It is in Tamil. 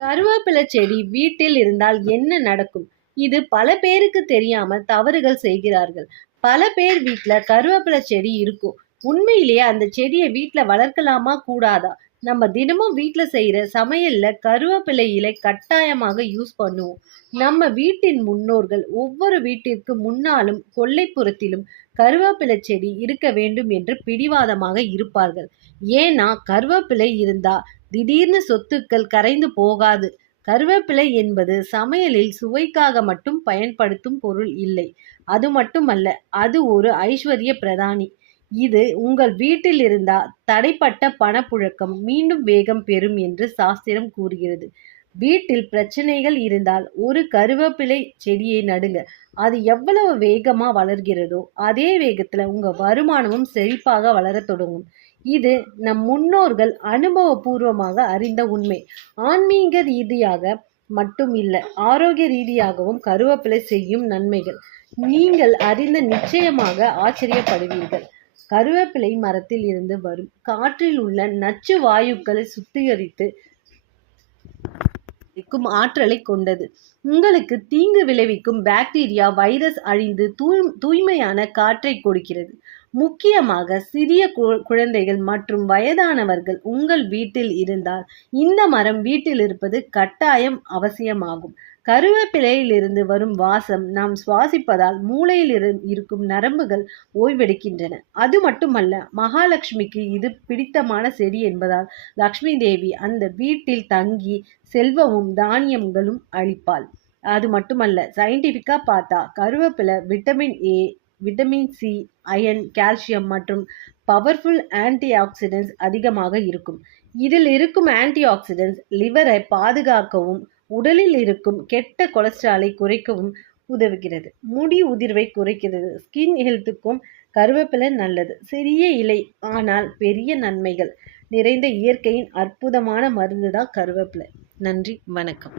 கருவேப்பிலை செடி வீட்டில் இருந்தால் என்ன நடக்கும்? இது பல பேருக்கு தெரியாம தவறுகள் செய்கிறார்கள். பல பேர் வீட்ல கருவேப்பிலை செடி இருக்கும். உண்மையிலேயே அந்த செடியை வீட்ல வளர்க்கலாமா கூடாதா? நம்ம தினமும் வீட்ல செய்யற சமையல்ல கருவேப்பிலை இலை கட்டாயமாக யூஸ் பண்ணுவோம். நம்ம வீட்டின் முன்னோர்கள் ஒவ்வொரு வீட்டிற்கு முன்னாலும் கொல்லைப்புறத்திலும் கருவேப்பிலை செடி இருக்க வேண்டும் என்று பிடிவாதமாக இருப்பார்கள். ஏன்னா கருவேப்பிலை இருந்தா திடீர்னு சொத்துக்கள் கரைந்து போகாது. கருவேப்பிலை என்பது சமையலில் சுவைக்காக மட்டும் பயன்படுத்தும் பொருள் இல்லை. அது மட்டுமல்ல, அது ஒரு ஐஸ்வர்ய பிரதானி. இது உங்கள் வீட்டில் இருந்தா தடைப்பட்ட பணப்புழக்கம் மீண்டும் வேகம் பெறும் என்று சாஸ்திரம் கூறுகிறது. வீட்டில் பிரச்சனைகள் இருந்தால் ஒரு கருவேப்பிலை செடியை நடுங்க. அது எவ்வளவு வேகமா வளர்கிறதோ அதே வேகத்துல உங்க வருமானமும் செழிப்பாக வளரத் தொடங்கும். இது நம் முன்னோர்கள் அனுபவபூர்வமாக அறிந்த உண்மை. ஆன்மீக ரீதியாக மட்டும் இல்லை, ஆரோக்கிய ரீதியாகவும் கருவேப்பிலை செய்யும் நன்மைகள் நீங்கள் அறிந்த நிச்சயமாக ஆச்சரியப்படுவீர்கள். கருவேப்பிலை மரத்தில் இருந்து வரும் காற்றில் உள்ள நச்சு வாயுக்களை சுத்திகரித்து ஆற்றலை கொண்டது. உங்களுக்கு தீங்கு விளைவிக்கும் பாக்டீரியா வைரஸ் அழிந்து தூய்மையான காற்றை கொடுக்கிறது. முக்கியமாக சிறிய குழந்தைகள் மற்றும் வயதானவர்கள் உங்கள் வீட்டில் இருந்தால் இந்த மரம் வீட்டில் இருப்பது கட்டாயம் அவசியமாகும். கருவேப்பிலையிலிருந்து வரும் வாசம் நாம் சுவாசிப்பதால் மூளையில் இருக்கும் நரம்புகள் ஓய்வெடுக்கின்றன. அது மட்டுமல்ல, மகாலட்சுமிக்கு இது பிடித்தமான செடி என்பதால் லக்ஷ்மி தேவி அந்த வீட்டில் தங்கி செல்வமும் தானியங்களும் அளிப்பாள். அது மட்டுமல்ல, சயின்டிஃபிக்கா பார்த்தா கருவேப்பிலை vitamin A, vitamin C, iron, calcium மற்றும் பவர்ஃபுல் ஆன்டி ஆக்சிடென்ட்ஸ் அதிகமாக இருக்கும். இதில் இருக்கும் ஆன்டி ஆக்சிடென்ட்ஸ் லிவரை பாதுகாக்கவும் உடலில் இருக்கும் கெட்ட கொலஸ்ட்ராலை குறைக்கவும் உதவுகிறது. முடி உதிர்வை குறைக்கிறது. ஸ்கின் ஹெல்த்துக்கும் கருவேப்பிலை நல்லது. சிறிய இலை ஆனால் பெரிய நன்மைகள் நிறைந்த இயற்கையின் அற்புதமான மருந்து தான் கருவேப்பிலை. நன்றி, வணக்கம்.